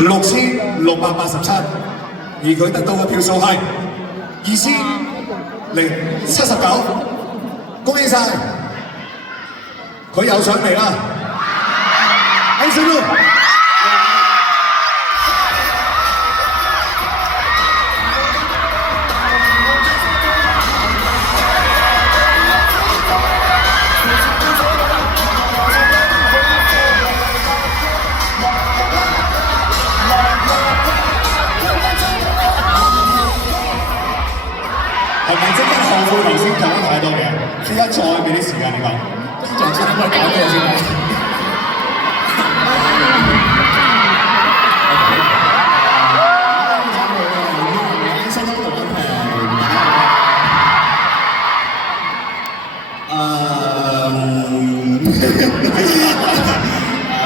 6687，而佢得到嘅票數係2079，恭喜晒！佢又上嚟啦 ，Anson Lo。係咪即刻後悔頭先講太多嘢？即刻再俾啲時間你講，仲知點解搞咩先？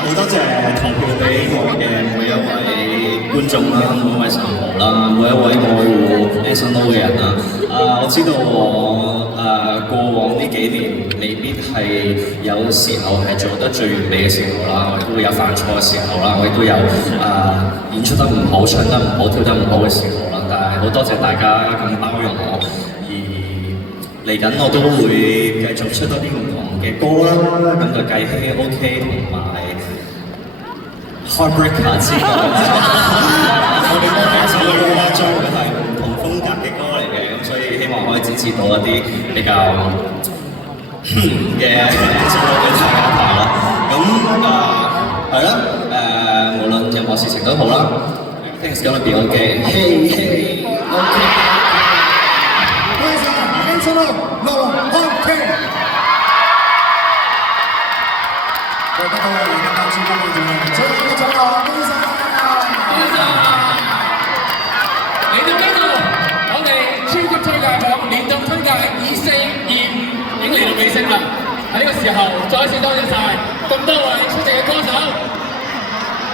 好多謝投票俾我嘅每一位觀眾啦，每一位神婆啦，每一位愛護 Anson Lo 嘅人啦。我知道我過往呢幾年未必係有時候係做得最完美嘅時候啦，我亦都會有犯錯嘅時候啦，我亦都有演出得唔好、唱得唔好、跳得唔好嘅時候啦。但係好多謝大家咁包容我，而嚟緊我都會繼續出多啲唔同嘅歌啦，咁就繼續 OK 同埋 Heartbreaker 之外，我哋歌其實有好多係唔同風格嘅歌嚟嘅，咁所以希望可以支持到一啲比較嘅節目俾大家睇啦。咁係啦，無論任何事情都好啦 ，Things gonna be okay，hey hey okay。恭喜晒 Anson Lo，落OK。得到我哋嘅大師級嘅獎項，最後嘅獎項，恭喜晒！你哋知道我哋超級推介榜連續推介2425已經嚟到尾聲啦。喺呢個時候，再一次多謝晒咁多位出席嘅歌手、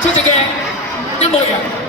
出席嘅音樂人。